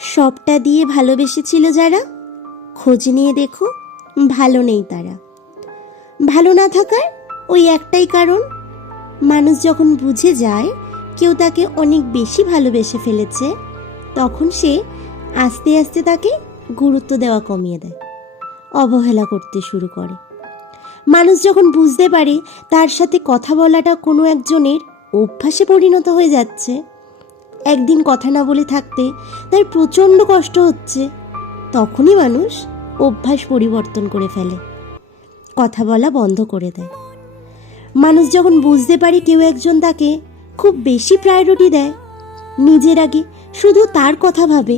সবটা দিয়ে ভালোবেসেছিল যারা, খোঁজ নিয়ে দেখো ভালো নেই তারা। ভালো না থাকার ওই একটাই কারণ, মানুষ যখন বুঝে যায় কেউ তাকে অনেক বেশি ভালোবেসে ফেলেছে, তখন সে আস্তে আস্তে তাকে গুরুত্ব দেওয়া কমিয়ে দেয়, অবহেলা করতে শুরু করে। মানুষ যখন বুঝতে পারে তার সাথে কথা বলাটা কোনো একজনের অভ্যাসে পরিণত হয়ে যাচ্ছে, একদিন কথা না বলে থাকতে তার প্রচণ্ড কষ্ট হচ্ছে, তখনই মানুষ অভ্যাস পরিবর্তন করে ফেলে, কথা বলা বন্ধ করে দেয়। মানুষ যখন বুঝতে পারে কেউ একজন তাকে খুব বেশি প্রায়োরিটি দেয়, নিজের আগে শুধু তার কথা ভাবে,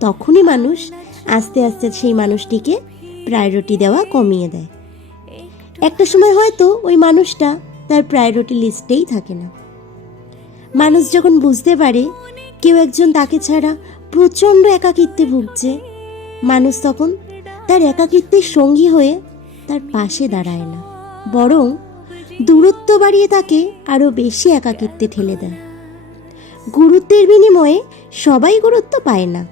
তখনই মানুষ আস্তে আস্তে সেই মানুষটিকে প্রায়োরিটি দেওয়া কমিয়ে দেয়। একটা সময় হয়তো ওই মানুষটা তার প্রায়োরিটি লিস্টেই থাকে না। মানুষ যখন বুঝতে পারে কেউ একজন তাকে ছাড়া প্রচণ্ড একাকিত্বে ভুগছে, মানুষ তখন তার একাকিত্বের সঙ্গী হয়ে তার পাশে দাঁড়ায় না, বরং দূরত্ব বাড়িয়ে তাকে আরও বেশি একাকিত্বে ঠেলে দেয়। গুরুত্বের বিনিময়ে সবাই গুরুত্ব পায় না,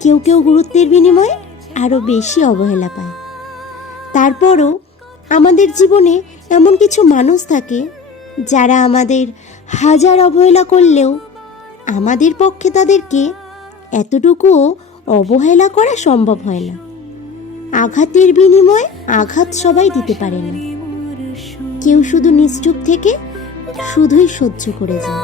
কেউ কেউ গুরুত্বের বিনিময়ে আরও বেশি অবহেলা পায়। তারপরও আমাদের জীবনে এমন কিছু মানুষ থাকে যারা আমাদের হাজার অবহেলা করলেও আমাদের পক্ষে তাদেরকে এতটুকুও অবহেলা করা সম্ভব হয় না। আঘাতের বিনিময়ে আঘাত সবাই দিতে পারে না, কেউ শুধু নিশ্চুপ থেকে শুধুই সহ্য করে যায়।